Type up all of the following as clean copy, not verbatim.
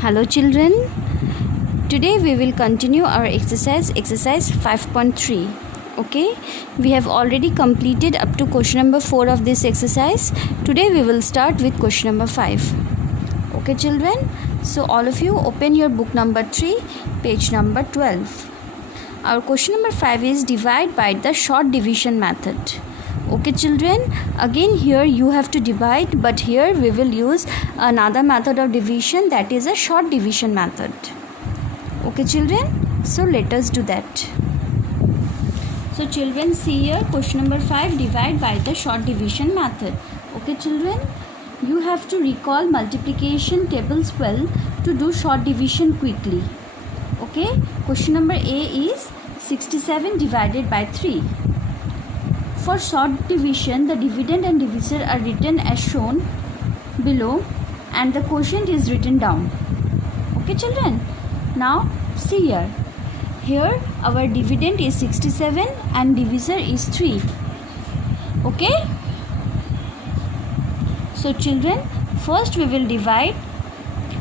Hello children, today we will continue our exercise 5.3. Okay, we have already completed up to question number 4 of this exercise. Today we will start with question number 5. Okay children, so all of you open your book number 3, page number 12. Our question number 5 is divide by the short division method. Okay children, again here you have to divide, but here we will use another method of division, that is a short division method. Okay children, so let us do that. So children, see here question number 5, divide by the short division method. Okay children, you have to recall multiplication tables well to do short division quickly. Okay, question number A is 67 divided by 3. For short division, the dividend and divisor are written as shown below and the quotient is written down. Okay children, now see here. Here our dividend is 67 and divisor is 3. Okay. So children, first we will divide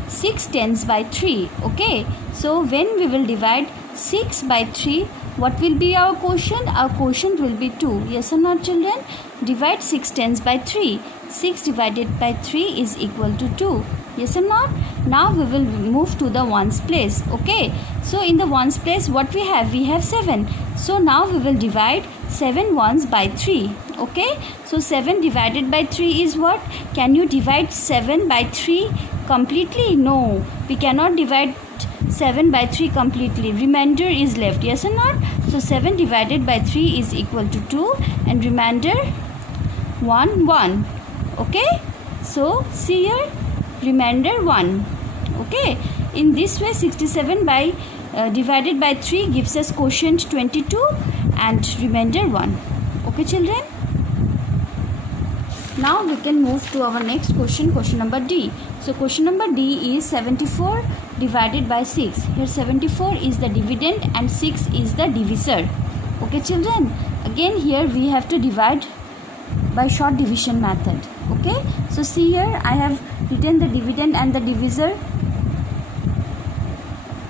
6 tens by 3. Okay. So when we will divide 6 by 3, what will be our quotient? Our quotient will be 2. Yes or not children? Divide 6 tens by 3. 6 divided by 3 is equal to 2. Yes or not? Now we will move to the ones place. Okay. So in the ones place what we have? We have 7. So now we will divide 7 ones by 3. Okay. So 7 divided by 3 is what? Can you divide 7 by 3 completely? No. We cannot divide 7 by 3 completely. Remainder is left. Yes or not? So 7 divided by 3 is equal to 2 and remainder 1. Okay. So see here, remainder 1. Okay. In this way 67 by divided by 3 gives us quotient 22 and remainder 1. Okay children. Now we can move to our next question, question number D. So question number D is 74 divided by 6. Here 74 is the dividend and 6 is the divisor. Okay children, again here we have to divide by short division method. Okay, so see here I have written the dividend and the divisor.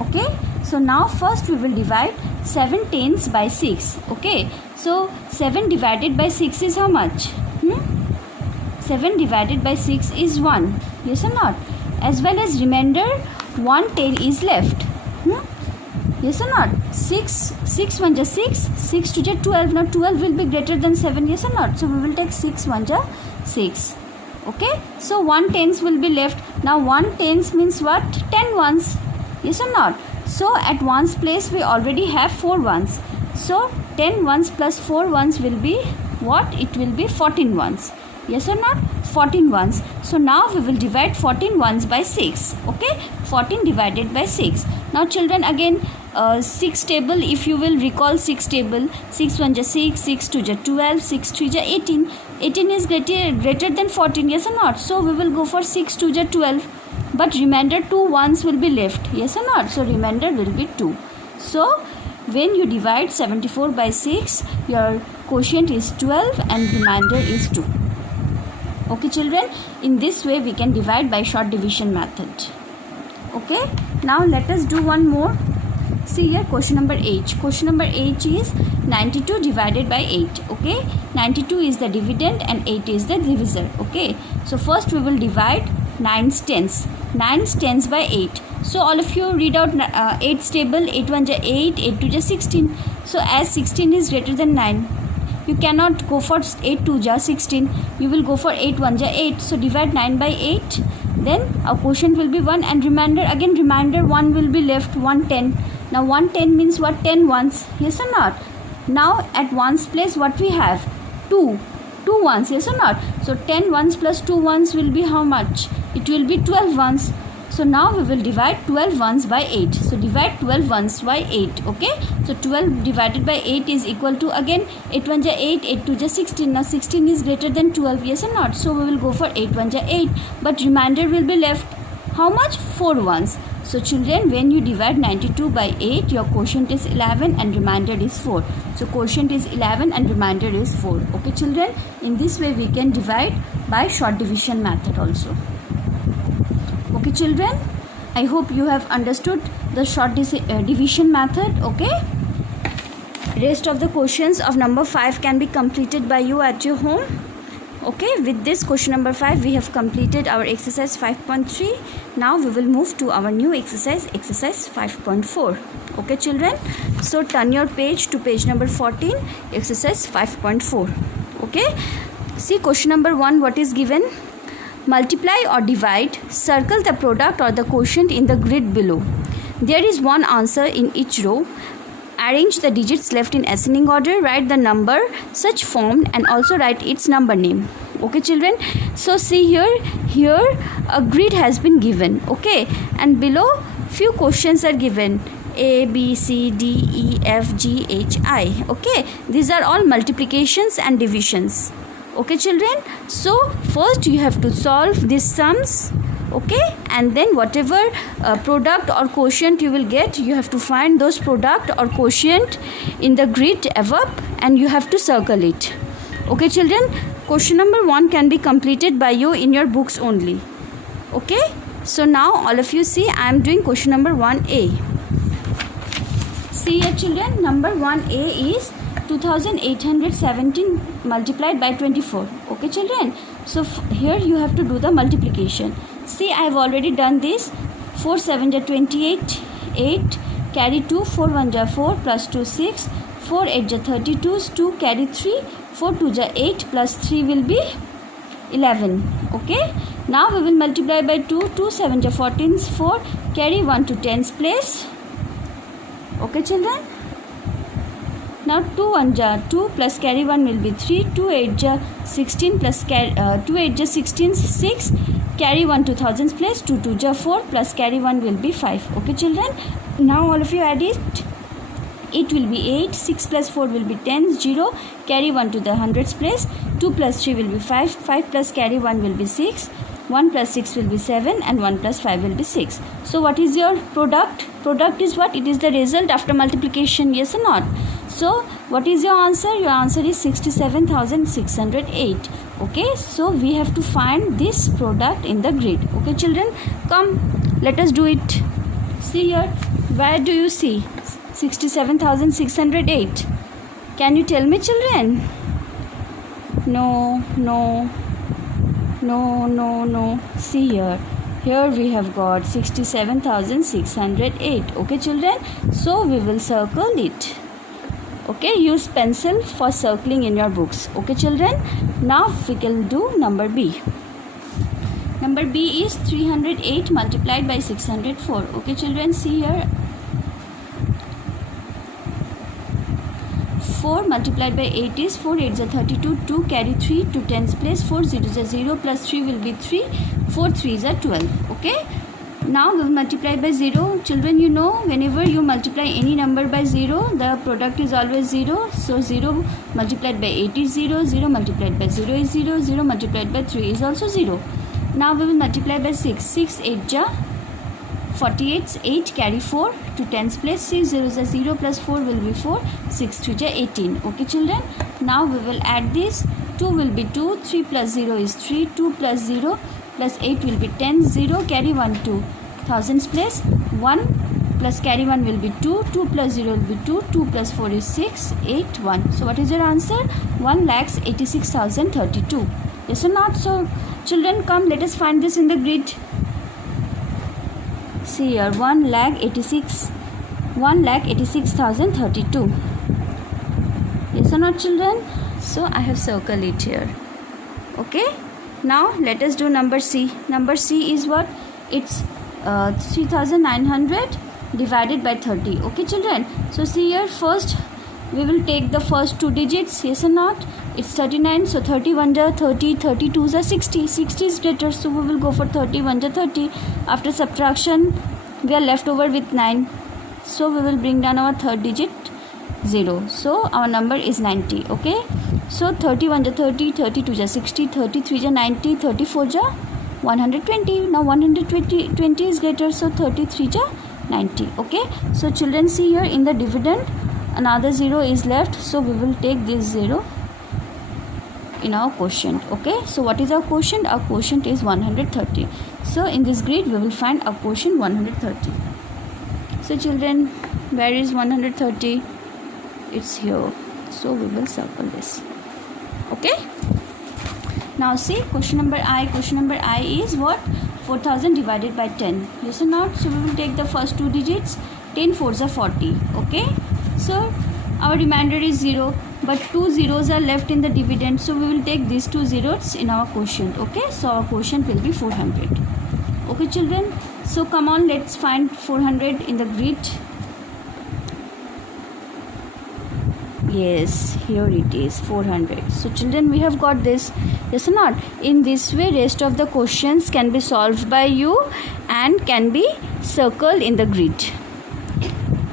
Okay, so now first we will divide 7 tens by 6. Okay, so 7 divided by 6 is how much? 7 divided by 6 is 1. Yes or not? As well as remainder 1 10 is left. Yes or not? 6 1 is 6. 6 2 is 12. Now 12 will be greater than 7. Yes or not? So we will take 6 1 is 6. Okay. So 1 tens will be left. Now 1 tens means what? 10 ones. Yes or not? So at ones place we already have 4 ones. So 10 ones plus 4 ones will be what? It will be 14 ones. Yes or not? 14 ones. So now we will divide 14 ones by 6. Okay, 14 divided by 6. Now children, again 6 table, if you will recall 6 table, 6 1 is 6, 6 2 is 12, 6 3 is 18. 18 is greater than 14. Yes or not? So we will go for 6 2 is 12. But remainder 2 ones will be left. Yes or not? So remainder will be 2. So when you divide 74 by 6, your quotient is 12 and remainder is 2. Okay children, in this way we can divide by short division method. Okay, now let us do one more. See here question number H. Question number H is 92 divided by 8. Okay, 92 is the dividend and 8 is the divisor. Okay, so first we will divide 9 tens. 9 tens by 8. So all of you read out 8's table. 8 1 is 8, 8 2 is 16. So as 16 is greater than 9, you cannot go for 8 2 is 16. You will go for 8 1 is 8. So divide 9 by 8. Then our quotient will be 1 and remainder, again remainder 1 will be left, 110. Now 110 means what? 10 ones. Yes or not? Now at ones place what we have? 2 ones. Yes or not? So 10 ones plus 2 ones will be how much? It will be 12 ones. So now we will divide 12 ones by 8. So divide 12 ones by 8. Okay. So 12 divided by 8 is equal to, again 8 1 is 8, 8 2 is 16. Now 16 is greater than 12. Yes or not? So we will go for 8 1 is 8. But remainder will be left how much? 4 ones. So children, when you divide 92 by 8, your quotient is 11 and remainder is 4. So quotient is 11 and remainder is 4. Okay children, in this way we can divide by short division method also. Okay children, I hope you have understood the short division method. Okay, rest of the questions of number 5 can be completed by you at your home. Okay, with this question number 5 we have completed our exercise 5.3. Now we will move to our new exercise 5.4. Okay children, so turn your page to page number 14, exercise 5.4. Okay, see question number 1, what is given? Multiply or divide, circle the product or the quotient in the grid below. There is one answer in each row. Arrange the digits left in ascending order, write the number such formed and also write its number name. Okay children, so see here a grid has been given. Okay, and below few questions are given, A, B, C, D, E, F, G, H, I. Okay, these are all multiplications and divisions. Okay children, so first you have to solve these sums. Okay, and then whatever product or quotient you will get, you have to find those product or quotient in the grid above and you have to circle it. Okay children, question number 1 can be completed by you in your books only. Okay, so now all of you see, I am doing question number 1A. See here children, number 1A is 2817 multiplied by 24. Okay children, so here you have to do the multiplication. See, I have already done this. 4 7 are 28, 8, carry 2, 4 1 are 4, plus 2 6, 4 8 are 32, 2 carry 3, 4 2 are 8, plus 3 will be 11. Okay, now we will multiply by 2, 2 7 are 14, 4, carry 1 to 10's place. Okay children, now 2 1 are 2, plus carry 1 will be 3, 2 8 are 16, plus 2 8 are 16, 6, carry 1 to thousands place, 2 2 are 4, plus carry 1 will be 5. Okay children, now all of you add it. It will be 8, 6 plus 4 will be 10, 0, carry 1 to the hundreds place, 2 plus 3 will be 5, 5 plus carry 1 will be 6, 1 plus 6 will be 7 and 1 plus 5 will be 6. So what is your product? Product is what? It is the result after multiplication, yes or not? So what is your answer? Your answer is 67,608. Okay, so we have to find this product in the grid. Okay children, come, let us do it. See here, where do you see 67,608? Can you tell me children? No. See here we have got 67,608. Okay children, so we will circle it. Okay, use pencil for circling in your books. Okay children, now we can do number B. Number B is 308 multiplied by 604. Okay children, see here, 4 multiplied by 8 is 4 8s are 32, 2 carry 3 to 10's place, 4 0s are 0, plus 3 will be 3, 4 3s are 12. Okay, now we will multiply by 0. Children, you know, whenever you multiply any number by 0, the product is always 0. So 0 multiplied by 8 is 0, 0 multiplied by 0 is 0, 0 multiplied by 3 is also 0. Now we will multiply by 6. 6 8 ja 48, 8 carry 4 to 10's place, 6 0s are 0, plus 4 will be 4, 6 3 ja 18. Okay children, now we will add this. 2 will be 2, 3 plus 0 is 3, 2 plus 0 plus 8 will be 10, 0 carry 1 to thousands place, 1 plus carry 1 will be 2, 2 plus 0 will be 2, 2 plus 4 is 6, 8, 1. So what is your answer? 1,86,032. Yes or not? So children, come, let us find this in the grid. See here, 1,86,032. Yes or not children? So I have circled it here. Okay, now let us do number C. Number C is what? It's 3,900 divided by 30. Okay children, so see here, first we will take the first two digits. Yes or not? It's 39, so 31 are 30, 32 are 60, 60 is greater, so we will go for 31 are 30. After subtraction we are left over with 9, so we will bring down our third digit 0, so our number is 90. Okay, so 31 are 30, 32 are 60, 33 are 90, 34 are 120. Now 120 is greater, so 33 are 90. Okay, so children, see here in the dividend another 0 is left, so we will take this 0 in our quotient. Okay, so what is our quotient? Our quotient is 130. So in this grid we will find a quotient 130. So children, where is 130? It's here. So we will circle this. Okay. Now see, question number I. Question number I is what? 4000 divided by 10. Yes or not? So we will take the first two digits. 10 fours are 40. Okay. So our remainder is 0. But 2 zeros are left in the dividend. So we will take these 2 zeros in our quotient. Okay. So our quotient will be 400. Okay children. So come on, let's find 400 in the grid. Yes, here it is, 400. So children, we have got this. Yes or not? In this way, rest of the questions can be solved by you and can be circled in the grid.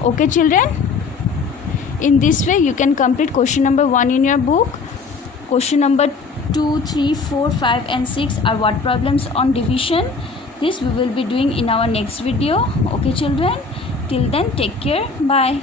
Okay children? In this way, you can complete question number 1 in your book. Question number 2, 3, 4, 5 and 6 are word problems on division. This we will be doing in our next video. Okay children? Till then, take care. Bye.